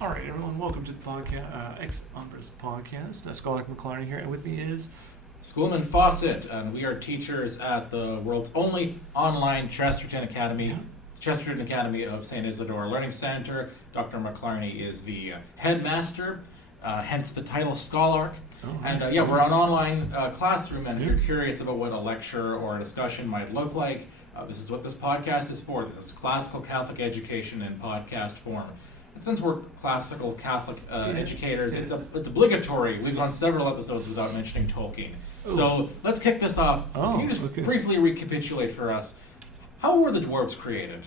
All right, everyone, welcome to the podcast, Ex Umbris podcast. Scholar McLarney here, and with me is Schoolman Fawcett, and we are teachers at the world's only online Chesterton Academy, Chesterton Academy of St. Isidore Learning Center. Dr. McLarney is the headmaster, hence the title Scholar. And we're an online classroom, and if you're curious about what a lecture or a discussion might look like, this is what this podcast is for. This is classical Catholic education in podcast form. And since we're classical Catholic educators, it's obligatory. We've gone several episodes without mentioning Tolkien. So let's kick this off. Can you just briefly recapitulate for us, how were the dwarves created?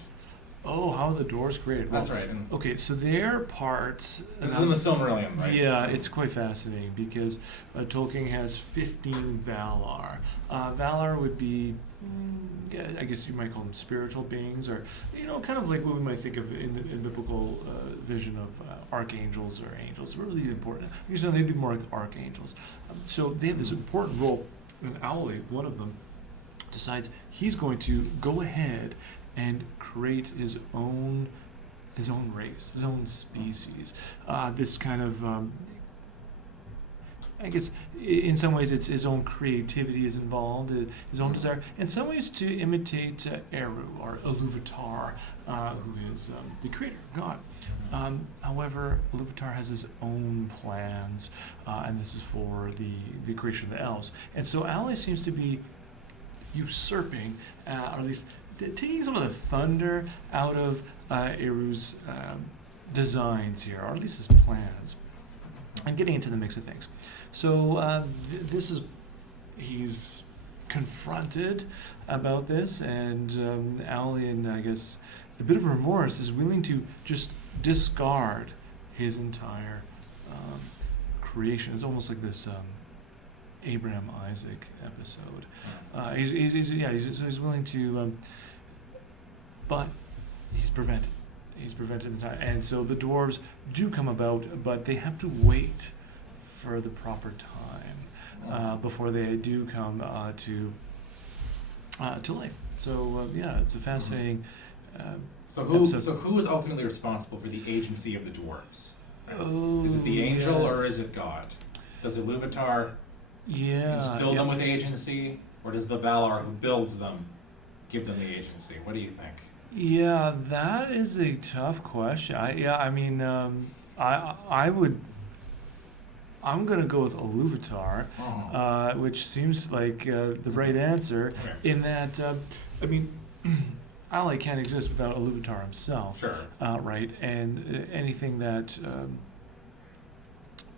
Oh, how the dwarves created. That's right. Okay, so their part... This is in the Silmarillion, right? Yeah, it's quite fascinating because Tolkien has 15 Valar. Valar would be, I guess you might call them spiritual beings, or, kind of like what we might think of in the biblical vision of archangels or angels. Really important. They'd be more like archangels. So they have this important role, and Owly, one of them, decides he's going to go ahead and create his own race, his own species. This kind of, I guess, in some ways, it's his own creativity is involved, his own desire. In some ways, to imitate Eru or Iluvatar, who is the creator, God. However, Iluvatar has his own plans, and this is for the creation of the elves. And so Owly seems to be usurping, or at least taking some of the thunder out of Eru's designs here, or at least his plans, and getting into the mix of things. So he's confronted about this, and Owly, in, I guess, a bit of remorse, is willing to just discard his entire creation. It's almost like this Abraham Isaac episode. He's willing to, but he's prevented. He's prevented the time, and so the dwarves do come about, but they have to wait for the proper time before they do come to life. So it's a fascinating. So who is ultimately responsible for the agency of the dwarves? Is it the angel or is it God? Does Iluvatar instill them with agency, or does the Valar who builds them give them the agency? What do you think? Yeah, that is a tough question. I'm gonna go with Iluvatar, which seems like the right answer. Okay. In that, Owly can't exist without Iluvatar himself. Sure. Right, and anything that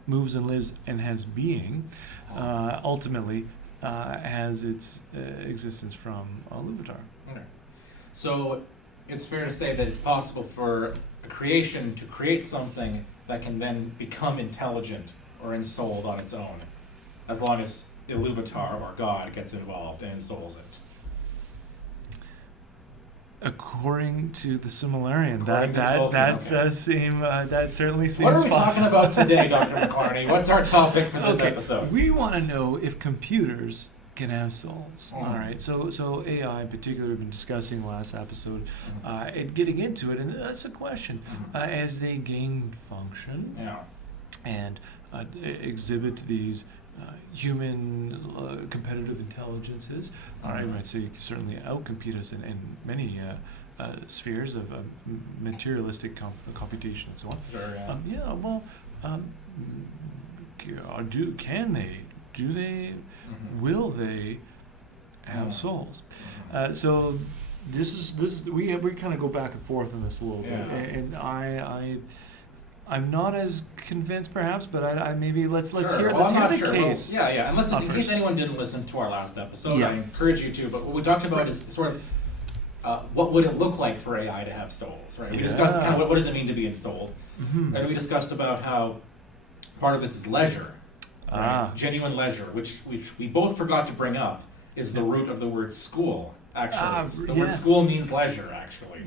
moves and lives and has being, ultimately has its existence from Iluvatar. Okay. So it's fair to say that it's possible for a creation to create something that can then become intelligent or ensouled on its own, as long as Iluvatar or God gets involved and ensouls it. According to the Silmarillion, that certainly seems. What are we possible. talking about today, Dr. McLarney? What's our topic for this episode? We want to know if computers can have souls. All right. So AI in particular, we've been discussing the last episode, and getting into it, and that's a question. As they gain function and exhibit these human competitive intelligences, I might say certainly outcompete us in many spheres of materialistic computation and so on. Do they, will they have souls? So this is we kind of go back and forth on this a little bit, and I'm not as convinced perhaps, but I maybe let's hear the case. Well, and in case anyone didn't listen to our last episode, I encourage you to. But what we talked about is sort of what would it look like for AI to have souls, right? We discussed kind of what does it mean to be ensouled, and we discussed about how part of this is leisure. Right? Genuine leisure, which we both forgot to bring up, is the root of the word school, actually. The word school means leisure, actually.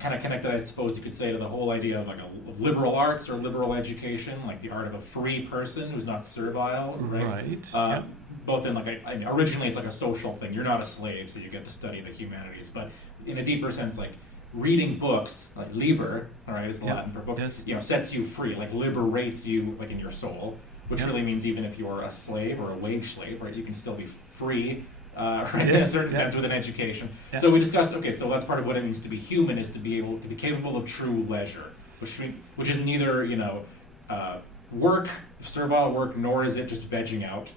Kind of connected, I suppose you could say, to the whole idea of of liberal arts or liberal education, like the art of a free person who's not servile, right? Both in originally it's like a social thing. You're not a slave, so you get to study the humanities. But in a deeper sense, like reading books, like liber, all right, is the Yep. Latin for book, Yes. sets you free, like liberates you, like in your soul, which Yep. really means even if you're a slave or a wage slave, right, you can still be free, right, in Yeah, a certain yeah. sense with an education. Yeah. So we discussed, okay, so that's part of what it means to be human, is to be able to be capable of true leisure, which is neither, work, servile work, nor is it just vegging out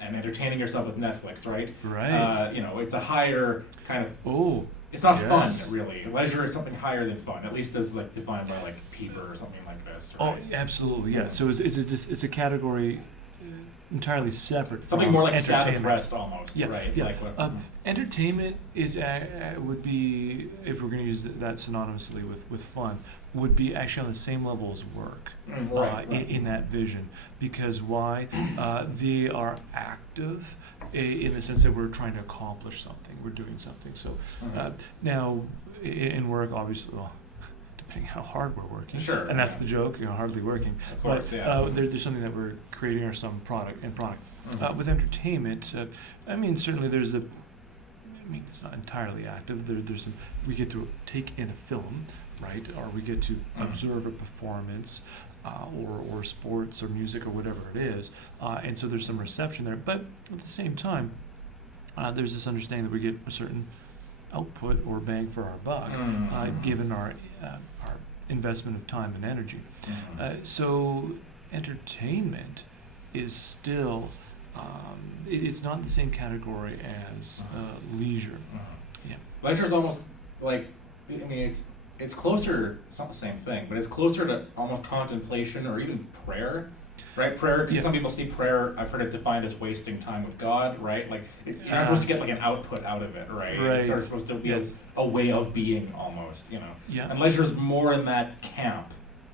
and entertaining yourself with Netflix, right? Right. It's a higher kind of, Oh, it's not yes. fun, really. Leisure is something higher than fun, at least as like defined by like Pieper or something like this. oh, Right? absolutely, yeah. So it's a category entirely separate. Something from more like Sabbath entertainment. rest almost, Yeah, right? yeah. Like what, Entertainment is would be, if we're going to use that synonymously with fun, would be actually on the same level as work. right. In that vision, because why? They are active in the sense that we're trying to accomplish something, we're doing something. So now in work, obviously, well, depending how hard we're working, Sure. and that's the joke, hardly working. Of course, But yeah. there's something that we're creating or some product. Mhm. With entertainment, certainly there's it's not entirely active. There's some, we get to take in a film, right? Or we get to observe a performance, or sports or music or whatever it is. And so there's some reception there. But at the same time, there's this understanding that we get a certain output or bang for our buck, given our investment of time and energy. So entertainment is still, it's not the same category as leisure. Yeah. Leisure is almost like, it's closer, it's not the same thing, but it's closer to almost contemplation or even prayer, right? Prayer, because Yeah. some people see prayer, I've heard it defined as wasting time with God, right? Like, you're Yeah. not supposed to get like an output out of it, right? Right. It's sort of supposed to be Yes. a way of being almost, Yeah. And leisure is more in that camp,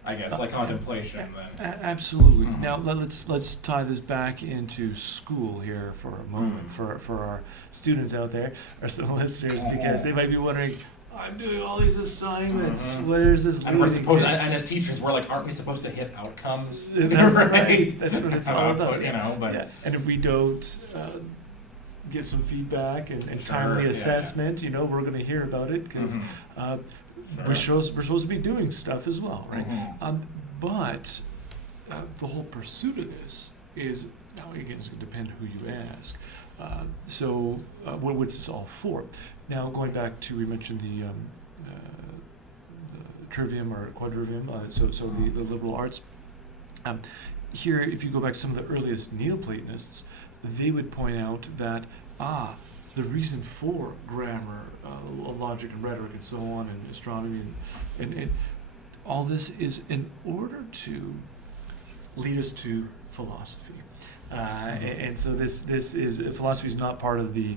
I guess, like contemplation then. Absolutely. Mhm. Now let's tie this back into school here for a moment, Mhm. for our students out there or some listeners, because they might be wondering, I'm doing all these assignments. Mhm. Where's this And we're leading supposed, to? and as teachers, we're like, aren't we supposed to hit outcomes? That's right. That's what it's all about. Output, but Yeah. And if we don't get some feedback and Sure, timely yeah. assessment, we're going to hear about it because Mhm. we're supposed to be doing stuff as well, right? Mhm. But the whole pursuit of this is, now again, it's going to depend who you ask. What's this all for? Now, going back to, we mentioned the trivium or quadrivium, so the liberal arts. Here, if you go back to some of the earliest Neoplatonists, they would point out that, the reason for grammar, logic and rhetoric and so on, and astronomy and all this is in order to lead us to philosophy. And so this is, philosophy is not part of the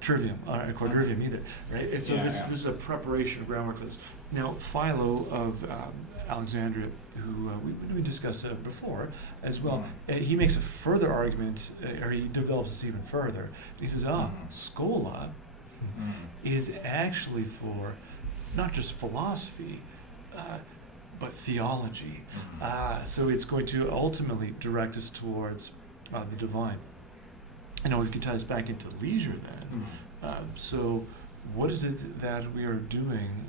trivium or quadrivium either, right? And so this is a preparation of groundwork for this. Now, Philo of Alexandria, who we discussed before as well, he makes a further argument, or he develops this even further. He says, schola is actually for not just philosophy, but theology. So it's going to ultimately direct us towards the divine. And we can tie this back into leisure then. So what is it that we are doing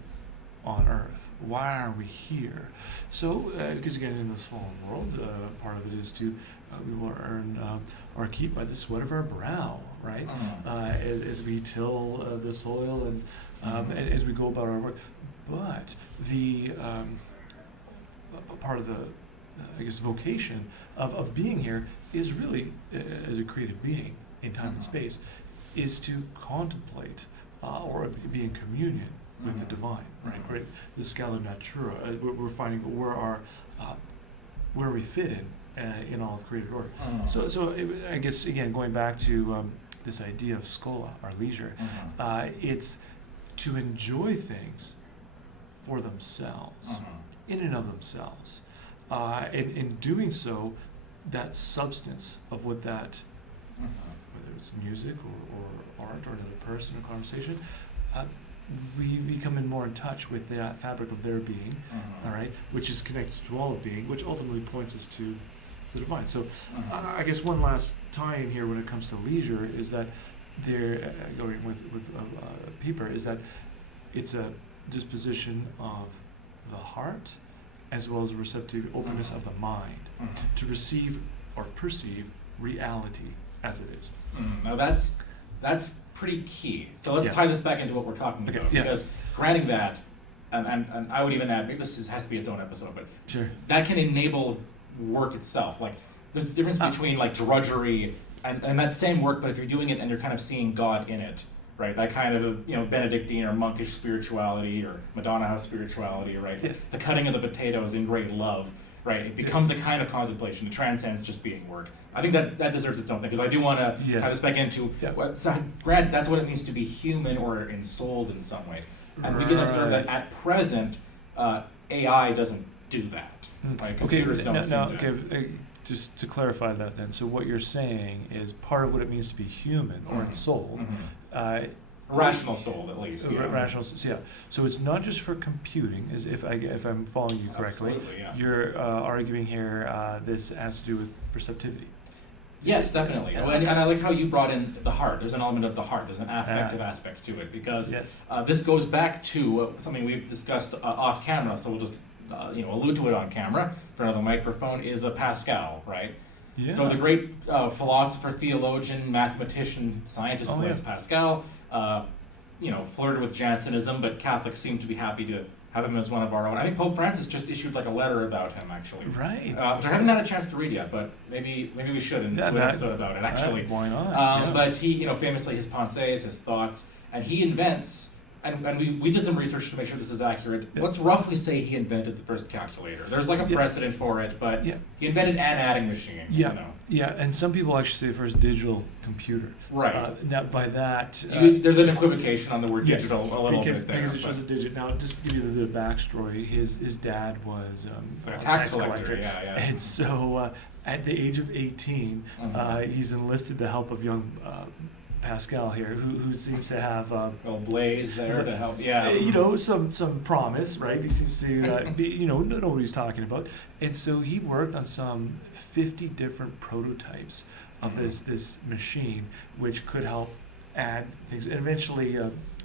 on earth? Why are we here? So, because again, in this fallen world, part of it is to we will earn or keep by the sweat of our brow, right? As we till the soil and as we go about our work. But the part of the vocation of being here is really, as a created being in time and space, is to contemplate or be in communion with the divine, right? The scala natura. We're finding where we fit in all of created order. So I guess again, going back to this idea of schola, our leisure, it's to enjoy things for themselves, in and of themselves. And in doing so, that substance of what that, whether it's music or art or another person or conversation, we become more in touch with that fabric of their being, all right, which is connected to all of being, which ultimately points us to the divine. So I guess one last tie-in here when it comes to leisure is that they're going with Pieper, is that it's a disposition of the heart as well as a receptive openness of the mind to receive or perceive reality as it is. Now that's pretty key. So let's tie this back into what we're talking about. Because granting that, and I would even add, maybe has to be its own episode, but Sure. that can enable work itself. Like there's a difference between like drudgery and that same work, but if you're doing it and you're kind of seeing God in it, right? That kind of Benedictine or monkish spirituality or Madonna House spirituality, right? Yeah. The cutting of the potatoes in great love, right? It becomes a kind of contemplation. It transcends just being work. I think that deserves its own thing because I do want to tie this back into granted that's what it means to be human or ensouled in some way, and we can observe that at present AI doesn't do that. Like computers don't seem to. Just to clarify that then, so what you're saying is part of what it means to be human or ensouled, rational soul at least. Rational soul, yeah. So it's not just for computing, as if I'm following you correctly. Absolutely, yeah. You're arguing here this has to do with receptivity. Yes, definitely. Yeah. And I like how you brought in the heart. There's an element of the heart. There's an affective aspect to it because this goes back to something we've discussed off camera. So we'll just allude to it on camera for another microphone. Is a Pascal, right? Yeah. So the great philosopher, theologian, mathematician, scientist Blaise Pascal, flirted with Jansenism, but Catholics seem to be happy to have him as one of our own. I think Pope Francis just issued like a letter about him, actually. Right. Which I haven't had a chance to read yet, but maybe we should do an episode about it, actually. Why not? But he, famously his pensées, his thoughts, and he invents, and we did some research to make sure this is accurate. Let's roughly say he invented the first calculator. There's like a precedent for it, but he invented an adding machine. Yeah, and some people actually say the first digital computer. Right. Now, by that... there's an equivocation on the word digital a little bit there. Because it shows a digit. Now, just to give you a little bit of backstory, his dad was a tax collector. And so at the age of 18, he's enlisted the help of young Pascal here, who seems to have... Blaise there to help, some promise, right? He seems to know what he's talking about. And so he worked on some 50 different prototypes of this machine, which could help add things. And eventually,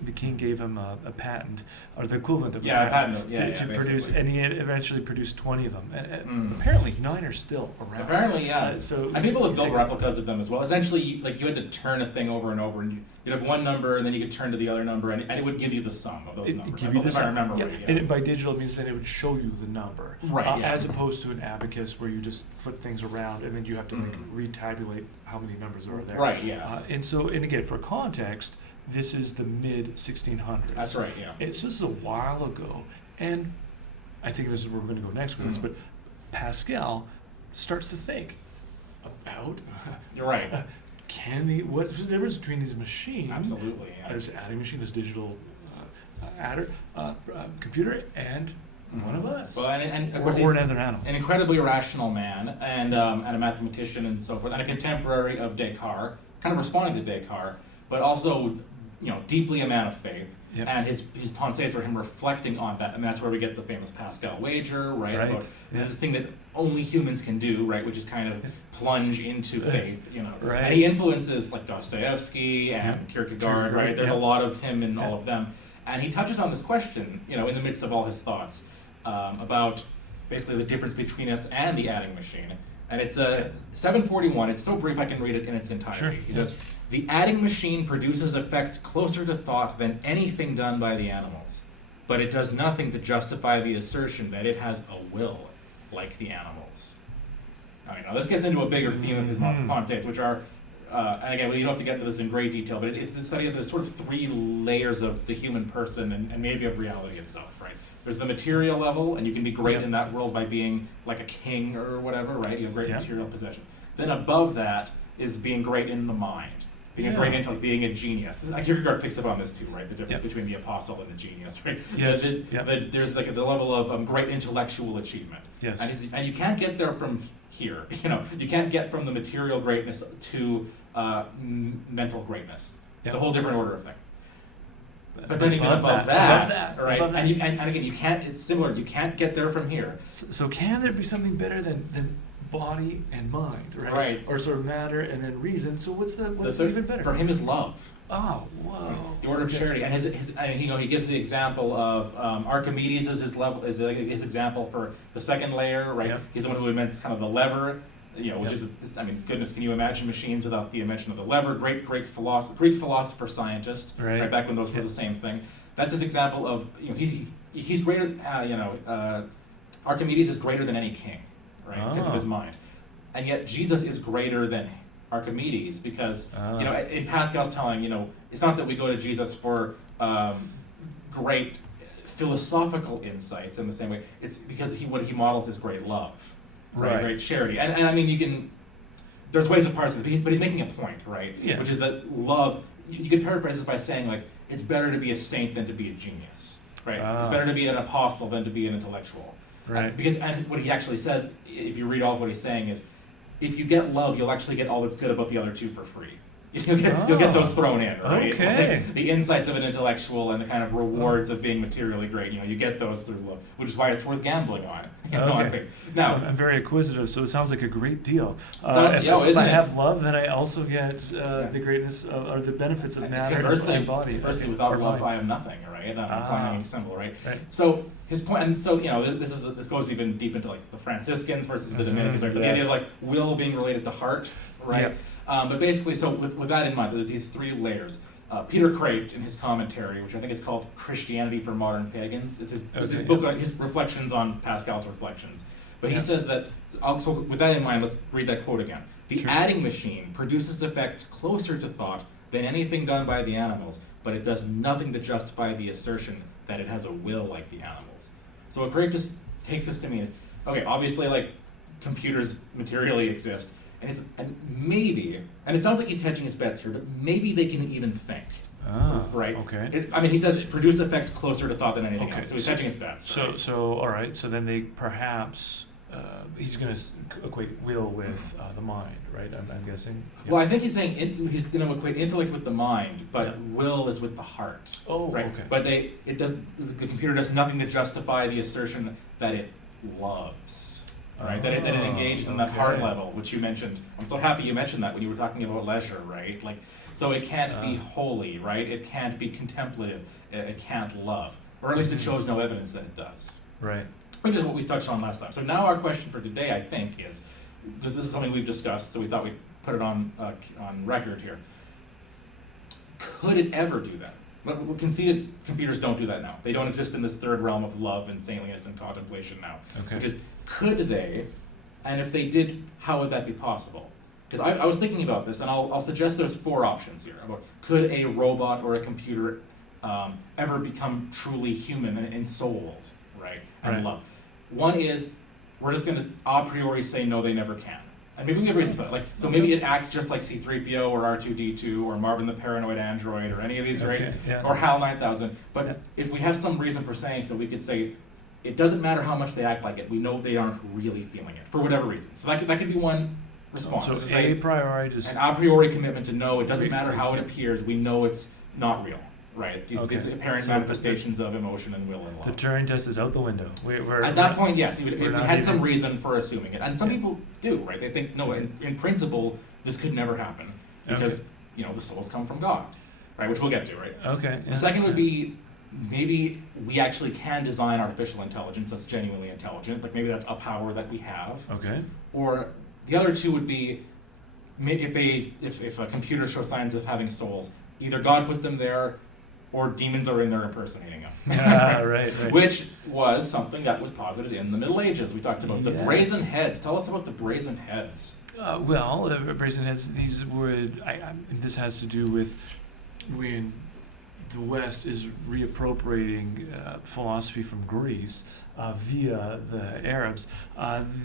the king gave him a patent, or the equivalent of a patent, to produce, and he eventually produced 20 of them. And apparently, 9 are still around. Apparently, yeah. And people have built replicas of them as well. Essentially, you had to turn a thing over and over, and you'd have one number, and then you could turn to the other number, and it would give you the sum of those numbers. If I remember right. Yeah. And by digital, it means that it would show you the number. Right, as opposed to an abacus where you just flip things around, and then you have to retabulate how many numbers are there. Right, yeah. And again, for context, this is the mid-1600s. That's right, yeah. So this is a while ago, and I think this is where we're going to go next with this, but Pascal starts to think about... You're right. What's the difference between these machines? Absolutely, yeah. This adding machine, this digital adder, computer, and one of us. Well, and of course or another animal. An incredibly rational man, and a mathematician and so forth, and a contemporary of Descartes, kind of responding to Descartes, but also, deeply a man of faith. Yep. And his pensées are him reflecting on that, and that's where we get the famous Pascal wager, right? About this is a thing that only humans can do, right? Which is kind of plunge into faith, Right. And he influences like Dostoevsky and Kierkegaard, right? There's a lot of him in all of them, and he touches on this question, in the midst of all his thoughts, about basically the difference between us and the adding machine. And it's 741. It's so brief I can read it in its entirety. Sure. He says, "The adding machine produces effects closer to thought than anything done by the animals, but it does nothing to justify the assertion that it has a will like the animals." Now this gets into a bigger theme of his pensées, which are, and again, we don't have to get into this in great detail, but it's the study of the sort of 3 layers of the human person and maybe of reality itself, right? There's the material level, and you can be great in that world by being like a king or whatever, right? You have great material possessions. Then above that is being great in the mind, being a great intellect, being a genius. Kierkegaard picks up on this too, right? The difference between the apostle and the genius, right? Yes. There's like the level of great intellectual achievement. Yes. And you can't get there from here. You can't get from the material greatness to mental greatness. It's a whole different order of thing. But then even above that, right? And again, you can't. It's similar. You can't get there from here. So can there be something better than body and mind, right? Right. Or sort of matter and then reason. So what's The even better? For him is love. Oh, whoa. The order of charity, and he gives the example of Archimedes as his example for the second layer, right? Yep. He's the one who invents kind of the lever, which is, goodness, can you imagine machines without the invention of the lever? Greek philosopher, scientist, right? Back when those were the same thing. That's his example of he's greater. Archimedes is greater than any king, right? Because of his mind, and yet Jesus is greater than Archimedes, because in Pascal's telling, it's not that we go to Jesus for great philosophical insights in the same way. It's because what he models is great love, right? Great charity, and I mean there's ways of parsing it, but he's making a point, right? Yeah. Which is that love. You could paraphrase this by saying like it's better to be a saint than to be a genius, right? It's better to be an apostle than to be an intellectual, right? And what he actually says, if you read all of what he's saying, is if you get love, you'll actually get all that's good about the other two for free. You'll get those thrown in, right? Okay. Like the insights of an intellectual and the kind of rewards of being materially great, you get those through love, which is why it's worth gambling on. Okay. Now, so I'm very acquisitive, so it sounds like a great deal. If I have love, then I also get the greatness or the benefits of matter and body. Conversely, without love, I am nothing, right? I'm finding symbol, right? So his point, and so this goes even deep into like the Franciscans versus the Dominicans, right? But the idea of like will being related to heart, right? Yep. But basically, so with that in mind, there are these three layers. Peter Kraft, in his commentary, which I think is called Christianity for Modern Pagans, it's his book on his reflections on Pascal's reflections. But he says that, so with that in mind, let's read that quote again. The adding machine produces effects closer to thought than anything done by the animals, but it does nothing to justify the assertion that it has a will like the animals. So what Kraft just takes this to mean is, okay, obviously like computers materially exist, and maybe, and it sounds like he's hedging his bets here, but maybe they can even think. Right? Okay. He says it produces effects closer to thought than anything else, so he's hedging his bets. Right? So all right, so then they perhaps, he's going to equate will with the mind, right? I'm guessing. Yeah. Well, I think he's saying he's going to equate intellect with the mind, but will is with the heart. Oh, right? Okay. But the computer does nothing to justify the assertion that it loves. Right, that it engaged in that heart level, which you mentioned. I'm so happy you mentioned that when you were talking about leisure, right? Like, so it can't be holy, right? It can't be contemplative. It can't love, or at least it shows no evidence that it does. Right. Which is what we touched on last time. So now our question for today, I think, is, because this is something we've discussed, so we thought we'd put it on record here. Could it ever do that? We conceded computers don't do that now. They don't exist in this third realm of love and saintliness and contemplation now. Okay. Which is, could they? And if they did, how would that be possible? Because I was thinking about this, and I'll suggest there's 4 options here. About could a robot or a computer ever become truly human and ensouled, right? And love. One is, we're just going to a priori say no, they never can. And maybe we have reasons for that. Like, so maybe it acts just like C-3PO or R2-D2 or Marvin the Paranoid Android or any of these, right? Yeah. Or HAL 9000. But if we have some reason for saying so, we could say, it doesn't matter how much they act like it. We know they aren't really feeling it for whatever reason. So that could be one response. So a priori, just an a priori commitment to know it doesn't matter how it appears. We know it's not real, right? These apparent manifestations of emotion and will and love. The Turing test is out the window. At that point, yes, if we had some reason for assuming it, and some people do, right? They think no, in principle, this could never happen because the souls come from God, right? Which we'll get to, right? Okay. The second would be, maybe we actually can design artificial intelligence that's genuinely intelligent. Like maybe that's a power that we have. Okay. Or the other two would be, if a computer shows signs of having souls, either God put them there, or demons are in there impersonating them. Right. Which was something that was posited in the Middle Ages. We talked about the brazen heads. Tell us about the brazen heads. The brazen heads. These would. This has to do with when the West is reappropriating philosophy from Greece via the Arabs.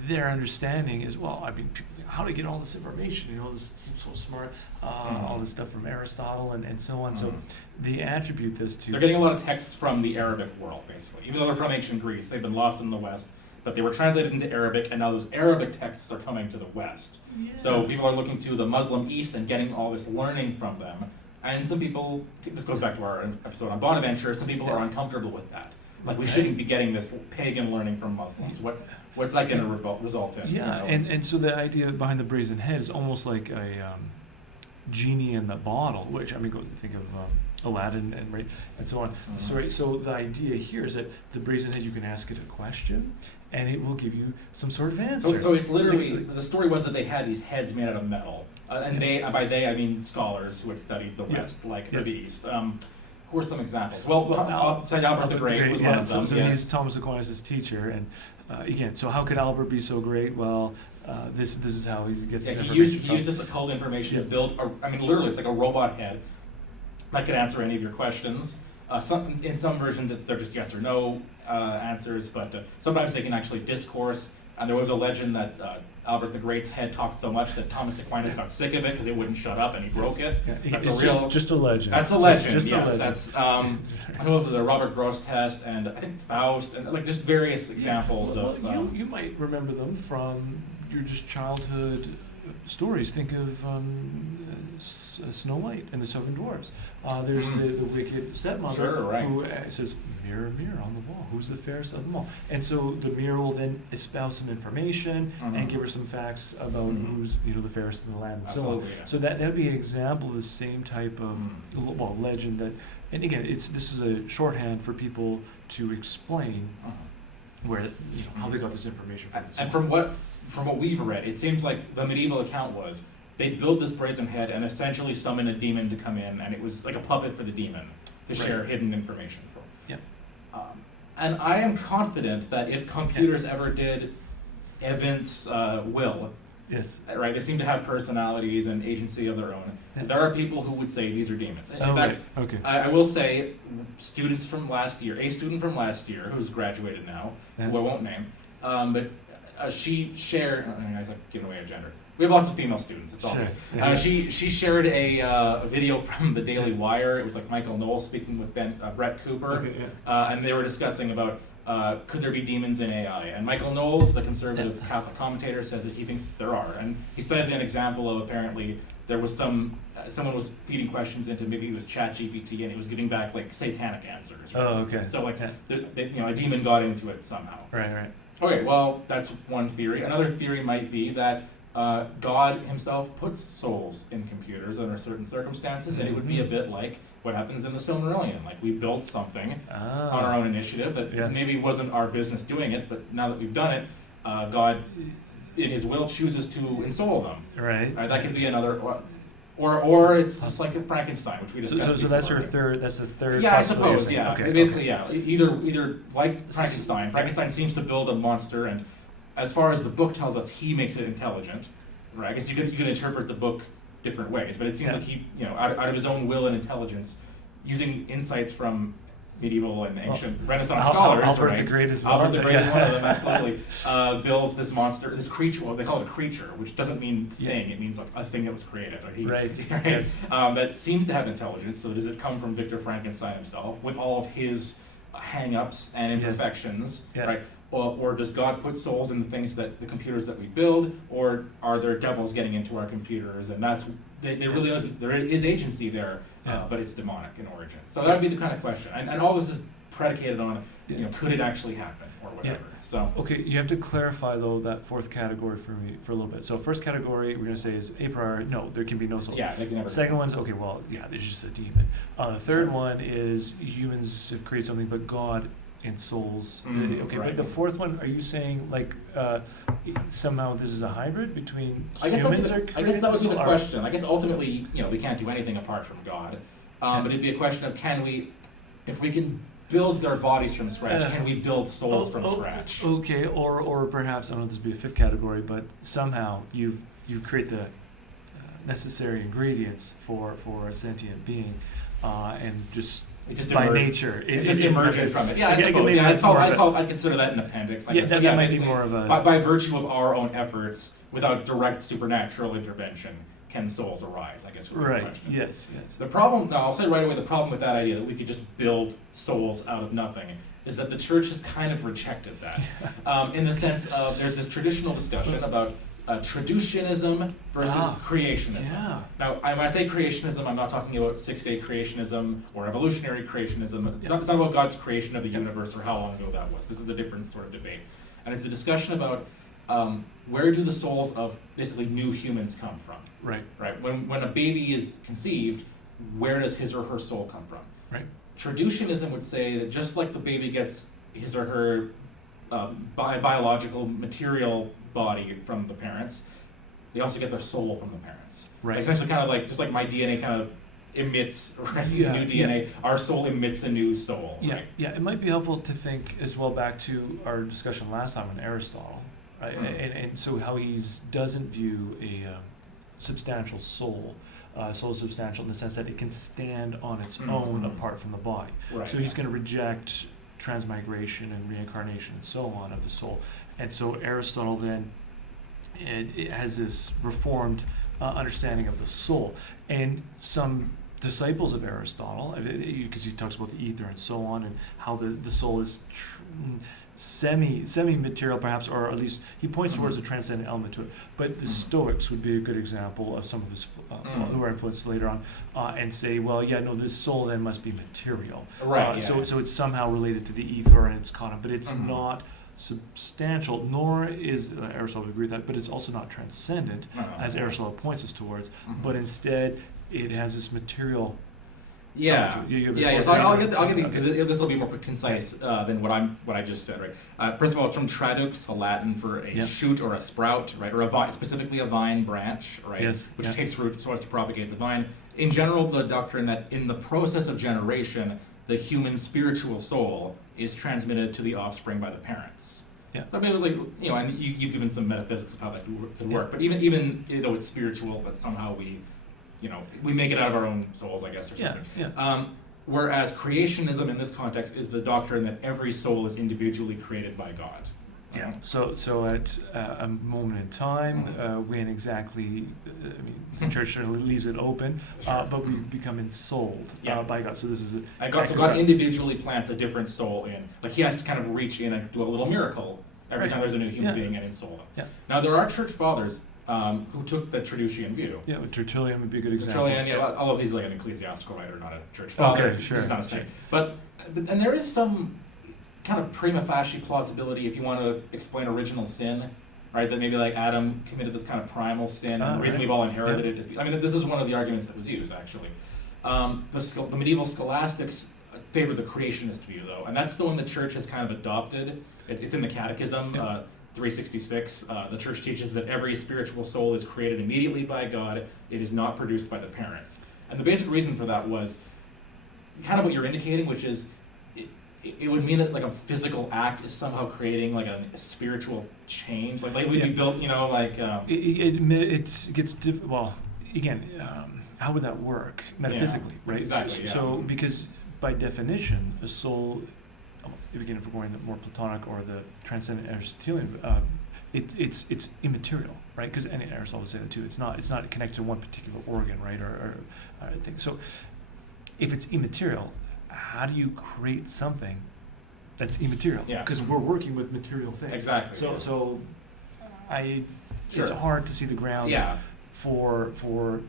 Their understanding is, people think, how to get all this information? This seems so smart. All this stuff from Aristotle and so on. So they attribute this to. They're getting a lot of texts from the Arabic world, basically. Even though they're from ancient Greece, they've been lost in the West. But they were translated into Arabic, and now those Arabic texts are coming to the West. Yeah. So people are looking to the Muslim East and getting all this learning from them. And some people, this goes back to our episode on Bonaventure, some people are uncomfortable with that. Like we Okay. shouldn't be getting this pagan learning from Muslims. What's that going to result in? Yeah, and so the idea behind the brazen head is almost like a genie in the bottle, which, I mean, go think of Aladdin and so on. Mhm. So the idea here is that the brazen head, you can ask it a question, and it will give you some sort of answer. So it's literally, the story was that they had these heads made out of metal. And by they, I mean scholars who had studied the West, or the East. Who are some examples? Saint Albert the Great was one of them. So he's Thomas Aquinas' teacher, and again, so how could Albert be so great? Well, this is how he gets his information. He used this occult information to build, literally, it's like a robot head that could answer any of your questions. In some versions, they're just yes or no answers, but sometimes they can actually discourse. And there was a legend that Albert the Great's head talked so much that Thomas Aquinas got sick of it because it wouldn't shut up, and he broke it. Yeah, That's just a legend. That's a legend. Just yes, a legend. that's who was it? The Robert Gross test, and I think Faust, and like just various examples of. You might remember them from your just childhood stories. Think of Snow White and the Seven Dwarfs. There's the wicked stepmother who says, "Mirror, mirror on the wall, who's the fairest of them all?" And so the mirror will then espouse some information and give her some facts about who's the fairest in the land and so on. Yeah. So that would be an example of the same type of legend that. And again, this is a shorthand for people to explain where how they got this information from. And from what we've read, it seems like the medieval account was they'd build this brazen head and essentially summon a demon to come in, and it was like a puppet for the demon to share hidden information from. Yep. And I am confident that if computers ever did evince will, Yes. right, they seem to have personalities and agency of their own. Yeah. There are people who would say these are demons. In fact, okay. I will say, a student from last year, who's graduated now, who I won't name, but she shared. I was like giving away a gender. We have lots of female students. It's all Sure. good. She shared a video from the Daily Wire. It was like Michael Knowles speaking with Brett Cooper, Okay, yeah. and they were discussing about could there be demons in AI. And Michael Knowles, the conservative Catholic commentator, says that he thinks there are. And he cited an example of apparently there was someone was feeding questions into, maybe it was ChatGPT, and it was giving back like satanic answers. Right? Oh, okay. So like a demon got into it somehow. Right. Okay, well, that's one theory. Another theory might be that God himself puts souls in computers under certain circumstances, and it would be a bit like what happens in the Silmarillion. Like, we built something on our own initiative that maybe wasn't our business doing it, but now that we've done it, God, in his will, chooses to ensoul them. Right. That could be another... Or it's just like Frankenstein, which we discussed before. So that's your third. That's the third. Yeah, I suppose. Yeah, okay, basically, yeah. Either like Frankenstein. Frankenstein seems to build a monster, and as far as the book tells us, he makes it intelligent. Right. I guess you could interpret the book different ways, but it seems like he, out of his own will and intelligence, using insights from medieval and ancient Renaissance scholars. Albert the Great is one of them, absolutely. Builds this monster, this creature. Well, they call it a creature, which doesn't mean thing. It means like a thing that was created. Right. Yes. That seems to have intelligence. So does it come from Victor Frankenstein himself, with all of his hang-ups and imperfections? Yes. Right. Or does God put souls in the things the computers that we build, or are there devils getting into our computers? And there really isn't. There is agency there, but it's demonic in origin. So that would be the kind of question, and all this is predicated on, could it actually happen or whatever. Yeah. So okay, you have to clarify though that fourth category for me for a little bit. So first category we're gonna say is a priori. No, there can be no souls. Yeah, they can never. Second one's okay. Well, there's just a demon. The third one is humans have created something, but God in souls. Okay, right. but the fourth one, are you saying like somehow this is a hybrid between I guess humans that would be the question. I guess ultimately, we can't do anything apart from God. But it'd be a question of if we can build their bodies from scratch, can we build souls from scratch? Okay, or perhaps, I don't know if this would be a fifth category, but somehow you create the necessary ingredients for a sentient being, and just by nature. It's just emergent from it. Yeah, I suppose. I'd consider that an appendix. That might be more of a... By virtue of our own efforts, without direct supernatural intervention, can souls arise, I guess would be the question. Yes. The problem, I'll say right away, the problem with that idea that we could just build souls out of nothing is that the church has kind of rejected that. In the sense of, there's this traditional discussion about traducianism versus creationism. Yeah. Now, when I say creationism, I'm not talking about six-day creationism or evolutionary creationism. It's not about God's creation of the universe or how long ago that was. This is a different sort of debate. And it's a discussion about where do the souls of basically new humans come from? Right. Right. When a baby is conceived, where does his or her soul come from? Right. Traducianism would say that just like the baby gets his or her biological material body from the parents, they also get their soul from the parents. Right. Essentially, kind of like just like my DNA kind of emits Yeah, new DNA, our soul emits a new soul. Yeah, Right? yeah. It might be helpful to think as well back to our discussion last time on Aristotle, right? And so how he doesn't view a substantial soul. Soul is substantial in the sense that it can stand on its own apart from the body. Right. So he's going to reject transmigration and reincarnation and so on of the soul. And so Aristotle then it has this reformed understanding of the soul. And some disciples of Aristotle, because he talks about the ether and so on, and how the soul is semi-material perhaps, or at least he points towards a transcendent element to it. But the Stoics would be a good example of some of his, who are influenced later on, and say, well, yeah, no, this soul then must be material. Right. So it's somehow related to the ether and its content, but it's not substantial, nor is, Aristotle would agree with that, but it's also not transcendent, as Aristotle points us towards, but instead it has this material. Yeah. So I'll get because this will be more concise than what I just said, right? First of all, it's from tradux, the Latin for a shoot or a sprout, right, or a vine, specifically a vine branch, right, which takes root so as to propagate the vine. In general, the doctrine that in the process of generation, the human spiritual soul is transmitted to the offspring by the parents. Yeah. So I mean, like, and you've given some metaphysics of how that could work, but even though it's spiritual, but somehow we make it out of our own souls, I guess, or something. Whereas creationism in this context is the doctrine that every soul is individually created by God. Yeah. So at a moment in time, when exactly, the church certainly leaves it open, but we become ensouled by God. So this is God individually plants a different soul in. Like he has to kind of reach in and do a little miracle every time there's a new human being and ensoul them. Yeah. Now there are church fathers who took the Traducian view. Yeah, Tertullian would be a good example. Tertullian, although he's like an ecclesiastical writer, not a church father. Okay, sure. He's not a saint. But there is some kind of prima facie plausibility if you want to explain original sin, right? That maybe like Adam committed this kind of primal sin, and the reason we've all inherited it is. This is one of the arguments that was used actually. The medieval scholastics favored the creationist view, though, and that's the one the church has kind of adopted. It's in the Catechism. 366, the church teaches that every spiritual soul is created immediately by God. It is not produced by the parents. And the basic reason for that was kind of what you're indicating, which is it would mean that like a physical act is somehow creating like a spiritual change. Like we'd be built, it gets well. Again, how would that work metaphysically, right? Exactly. So because by definition, a soul. Again, if we're going more Platonic or the transcendent Aristotelian, it's immaterial, right? Because Aristotle would say that too. It's not connected to one particular organ, right, or thing. So, if it's immaterial, how do you create something that's immaterial? Yeah. Because we're working with material things. Exactly. So, it's hard to see the grounds for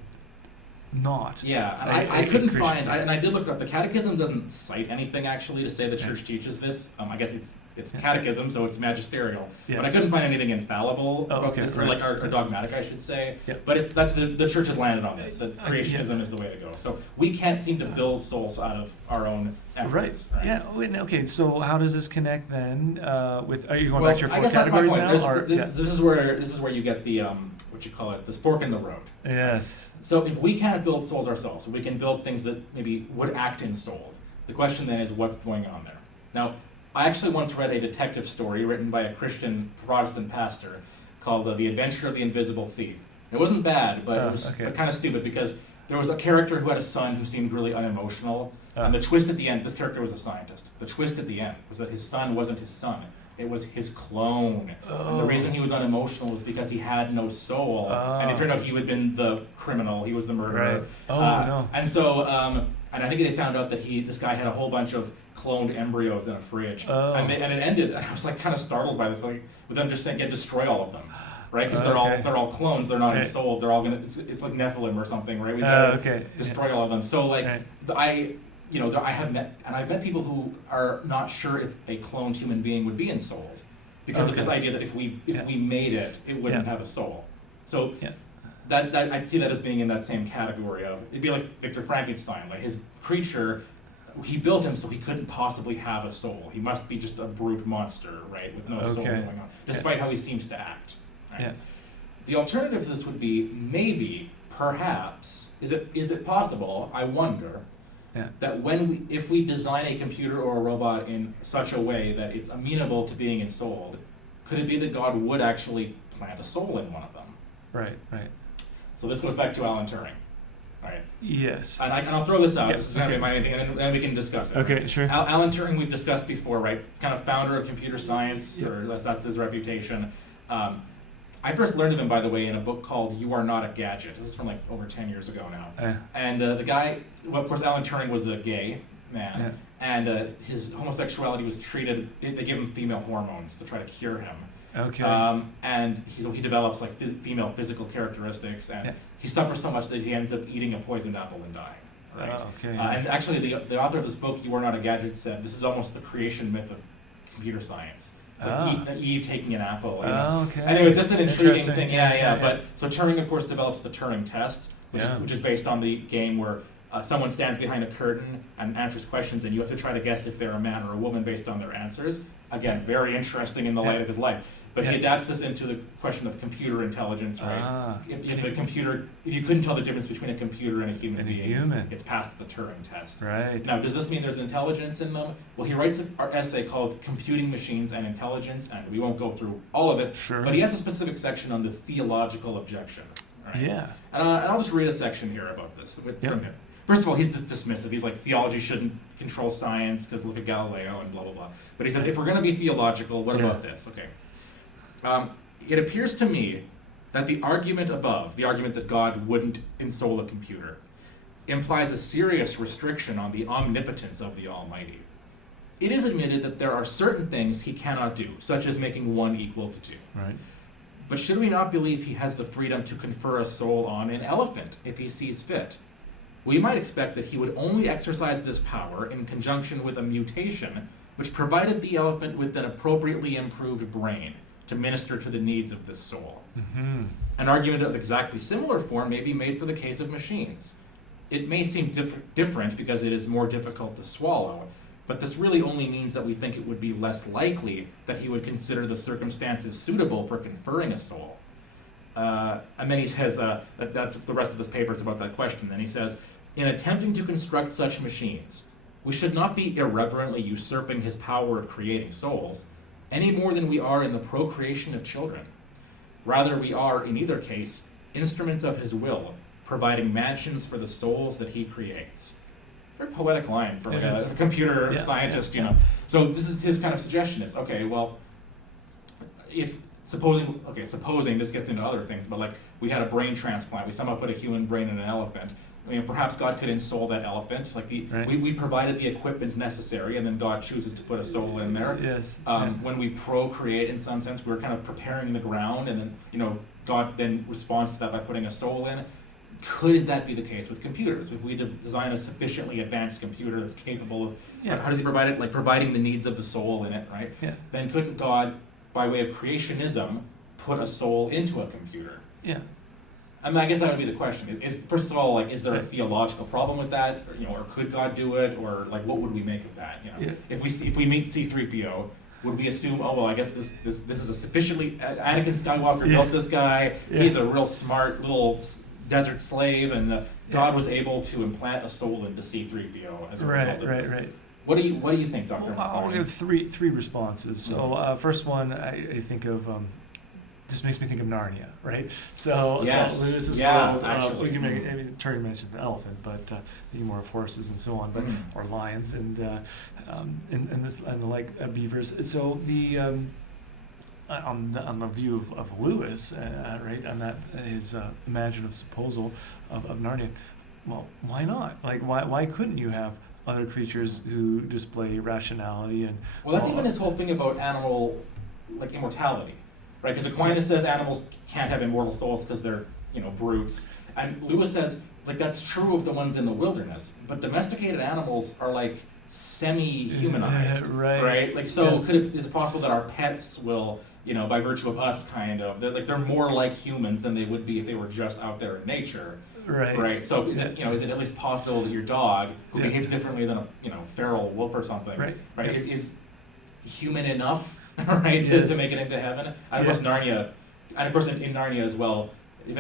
not. Yeah, and I couldn't find, and I did look it up. The Catechism doesn't cite anything actually to say the church teaches this. I guess it's catechism, so it's magisterial. Yeah. But I couldn't find anything infallible about this, or like or dogmatic, I should say. Yeah. But that's the church has landed on this. That creationism is the way to go. So we can't seem to build souls out of our own efforts. Right. Yeah. Okay. So how does this connect then with? Are you going back to your four I guess that's my categories point. now? This is where you get the what you call it, the fork in the road. Yes. So if we can't build souls ourselves, we can build things that maybe would act in soul. The question then is what's going on there. Now, I actually once read a detective story written by a Christian Protestant pastor called The Adventure of the Invisible Thief. It wasn't bad, but it was kind of stupid because there was a character who had a son who seemed really unemotional. And the twist at the end, this character was a scientist. The twist at the end was that his son wasn't his son. It was his clone. And the reason he was unemotional was because he had no soul. And it turned out he had been the criminal. He was the murderer. Right. No. And so, and I think they found out that this guy had a whole bunch of cloned embryos in a fridge. And it ended, and I was like kind of startled by this, like with them just saying, destroy all of them. right? Because they're all clones. They're not ensouled. They're all gonna. It's like Nephilim or something, right? We gotta destroy all of them. So like I have met people who are not sure if a cloned human being would be ensouled because of this idea that if we made it, it wouldn't have a soul. So that I'd see that as being in that same category of, it'd be like Victor Frankenstein, like his creature, he built him so he couldn't possibly have a soul. He must be just a brute monster, right, with no soul going on, despite how he seems to act. Right? Yeah. The alternative to this would be maybe, perhaps, is it possible, I wonder, that if we design a computer or a robot in such a way that it's amenable to being ensouled, could it be that God would actually plant a soul in one of them? Right. So this goes back to Alan Turing. All right. Yes. And I'll throw this out. This is going to be my main thing, and then we can discuss it. Okay, sure. Alan Turing, we've discussed before, right? Kind of founder of computer science, or that's his reputation. I first learned of him, by the way, in a book called You Are Not a Gadget. This is from like over 10 years ago now. And the guy, well, of course, Alan Turing was a gay man, and his homosexuality was treated, they gave him female hormones to try to cure him. Okay. And he develops like female physical characteristics, and he suffers so much that he ends up eating a poisoned apple and dying. Right. Okay. And actually, the author of this book, You Are Not a Gadget, said this is almost the creation myth of computer science. It's like Eve taking an apple. Okay. Anyway, it's just an intriguing thing. But so Turing, of course, develops the Turing test, which is based on the game where someone stands behind a curtain and answers questions, and you have to try to guess if they're a man or a woman based on their answers. Again, very interesting in the light of his life. But he adapts this into the question of computer intelligence, right? If you couldn't tell the difference between a computer and a human being, it's past the Turing test. Right. Now, does this mean there's intelligence in them? Well, he writes an essay called Computing Machines and Intelligence, and we won't go through all of it, but he has a specific section on the theological objection. Right? Yeah. And I'll just read a section here about this from him. First of all, he's dismissive. He's like, theology shouldn't control science because look at Galileo and blah, blah, blah. But he says, if we're going to be theological, what about this? Okay. It appears to me that the argument above, the argument that God wouldn't ensoul a computer, implies a serious restriction on the omnipotence of the Almighty. It is admitted that there are certain things he cannot do, such as making 1 equal to 2. Right. But should we not believe he has the freedom to confer a soul on an elephant if he sees fit? We might expect that he would only exercise this power in conjunction with a mutation which provided the elephant with an appropriately improved brain to minister to the needs of this soul. Mm-hmm. An argument of exactly similar form may be made for the case of machines. It may seem different because it is more difficult to swallow, but this really only means that we think it would be less likely that he would consider the circumstances suitable for conferring a soul. And then he says, that's the rest of this paper is about that question. Then he says, in attempting to construct such machines, we should not be irreverently usurping his power of creating souls, any more than we are in the procreation of children. Rather, we are, in either case, instruments of his will, providing mansions for the souls that he creates. Very poetic line for a computer scientist, you know. So this is his kind of suggestion is, okay, well, supposing this gets into other things, but like we had a brain transplant, we somehow put a human brain in an elephant. I mean, perhaps God could ensoul that elephant. Like we provided the equipment necessary, and then God chooses to put a soul in there. Yes. When we procreate, in some sense, we're kind of preparing the ground, and then God then responds to that by putting a soul in. Could that be the case with computers? If we design a sufficiently advanced computer that's capable of, how does he provide it? Like providing the needs of the soul in it, right? Yeah. Then couldn't God, by way of creationism, put a soul into a computer? Yeah. I mean, I guess that would be the question. Is first of all, like, is there a theological problem with that, or could God do it, or like, what would we make of that? If we meet C-3PO, would we assume, oh well, I guess this is a sufficiently Anakin Skywalker built this guy. Yeah. He's a real smart little desert slave, and God was able to implant a soul into C-3PO as a result of this. Right. What do you think, Dr. McLarney? I'll give three responses. So first one, I think of. This makes me think of Narnia, right? So Lewis's world. We can make. I mean, Turing mentioned the elephant, but thinking more of horses and so on, but or lions and like beavers. So the on the view of Lewis, right, on that his imaginative supposal of Narnia. Well, why not? Like, why couldn't you have other creatures who display rationality and? Well, that's even his whole thing about animal, like immortality. right? Because Aquinas says animals can't have immortal souls because they're, brutes. And Lewis says, like, that's true of the ones in the wilderness, but domesticated animals are like semi-humanized, right? Like, so Yes. is it possible that our pets will, by virtue of us, they're more like humans than they would be if they were just out there in nature, right? So is it at least possible that your dog, who behaves differently than a, feral wolf or something, right? Is human enough, right, to make it into heaven? And of course, Narnia, and of course in Narnia as well, if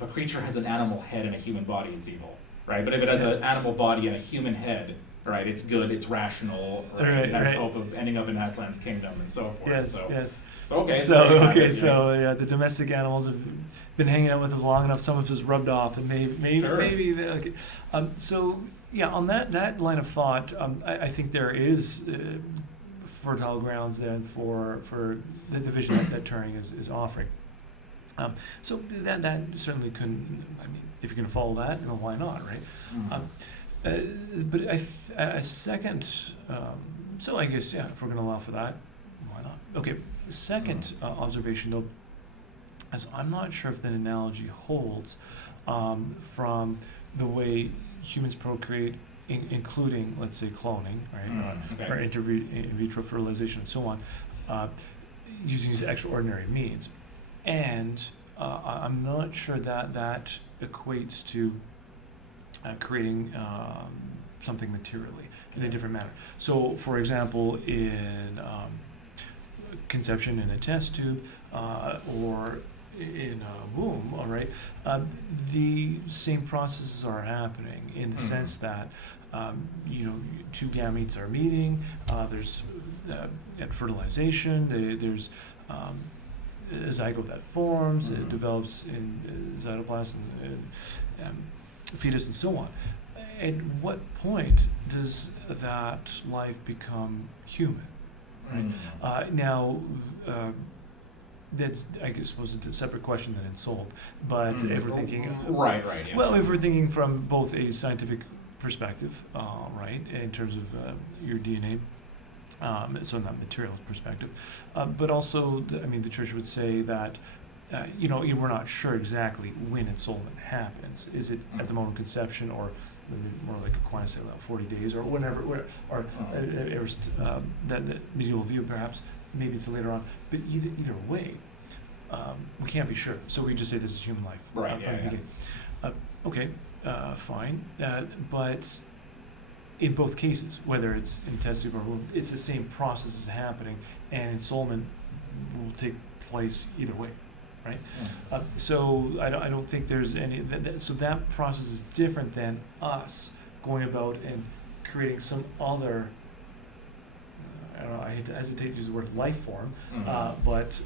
a creature has an animal head and a human body, it's evil, right? But if it has an animal body and a human head, right, it's good, it's rational, right? It has hope of ending up in Aslan's kingdom and so forth. Yes. So the domestic animals have been hanging out with us long enough. Some of us rubbed off, and maybe. On that line of thought, I think there is fertile grounds then for the vision that Turing is offering. So that certainly couldn't. I mean, if you can follow that, why not, right? But a second. So I guess if we're going to allow for that, why not? Okay. Second observation, though, as I'm not sure if that analogy holds from the way humans procreate, including, let's say, cloning, right, or in vitro fertilization and so on, using these extraordinary means. And I'm not sure that equates to creating something materially in a different manner. So, for example, in conception in a test tube or in a womb, all right, the same processes are happening in the sense that two gametes are meeting. There's fertilization. There's a zygote that forms. It develops in cytoplasm and fetus and so on. At what point does that life become human? Right. That's, I suppose, a separate question than soul. But if we're thinking, yeah. Well, if we're thinking from both a scientific perspective, right, in terms of your DNA, so not material perspective, but also, the church would say that, we're not sure exactly when ensoulment happens. Is it at the moment of conception, or more like Aquinas say about 40 days, or whenever, that medieval view perhaps, maybe it's later on, but either way, we can't be sure. So we just say this is human life from the beginning. Okay, fine, but in both cases, whether it's in test tube or womb, it's the same process is happening, and ensoulment will take place either way. Right, so I don't think there's any. So that process is different than us going about and creating some other. I don't know. I hesitate to use the word life form, but